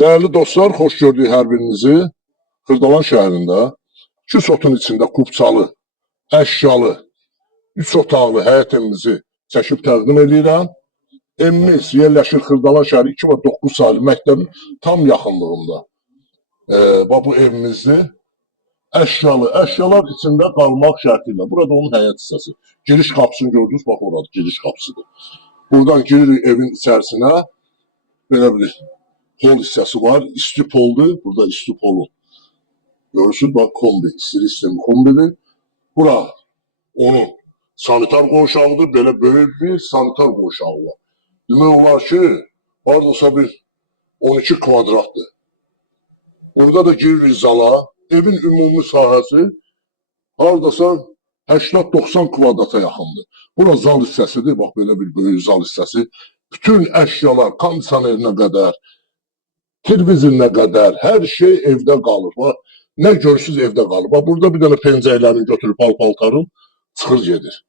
Değerli dostlar, hoş gördük hər birinizi. Xırdalan şəhərində 2 sotun içində kubçalı, əşyalı, 3 otaqlı həyət evimizi çəkib təqdim edirəm. Evimiz yerləşir Xırdalan şəhəri 2009 sayılı məktəbin tam yaxınlığında. Bax bu evimizdir. Əşyalar içində qalmaq şərti ilə. Burada onun həyət hissəsi. Giriş qapısını gördünüz, bax orada giriş qapısıdır. Buradan giririk evin içərisinə. Belə bir pol hissəsi var. İsti poldur. Burada isti polu. Görürsünüz, bak kombi. İstiri sistemi kombidir. Bura onun sanitar qonşağıdır. Belə böyük bir sanitar qonşağı var. Demək olar ki, hardasa bir 12 kvadratdır. Burada da giririk zala. Evin ümumi sahəsi hardasa 80-90 kvadrata yaxındır. Bura zal hissəsidir. Bax, belə bir böyük zal hissəsi. Bütün əşyalar, kondisionerinə qədər, televizyona qədər, hər şey evdə qalır. Bax, nə görürsünüz evdə qalır. Bax, burada bir dənə pencəklərini götürüb paltarın çıxır gedir.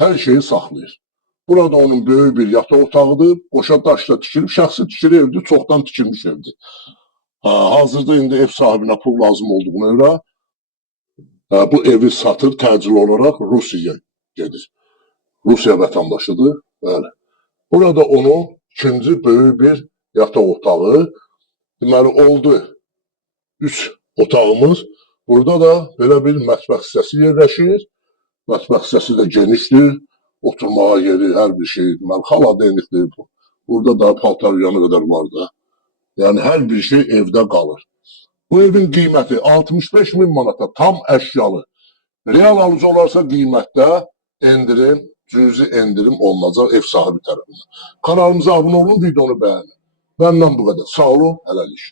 Hər şeyi saxlayır. Burada onun böyük bir yataq otağıdır. Qoşa daşla tikilib, şəxsi tikili evdir, çoxdan tikilmiş evdir. Hazırda indi ev sahibinə pul lazım olduğuna görə bu evi satır təcil olaraq Rusiyaya gedir. Rusiya vətəndaşıdır. Bəli. Burada onun ikinci böyük bir yataq otağı. Deməli oldu 3 otağımız. Burada da belə bir mətbəx hissəsi yerləşir. Mətbəx hissəsi də genişdir. Oturmağa yeri, hər bir şey. Deməli xaladenikdir. Burada da paltar yanı qədər var da. Yəni hər bir şey evdə qalır. Bu evin qiyməti 65.000 manata tam əşyalı. Real alıcı olarsa qiymətdə endirim, cüzi endirim olunacaq ev sahibi tərəfindən. Kanalımıza abunə olun, videonu bəyənin. Məndən bu qədər. Sağ olun, hələlik.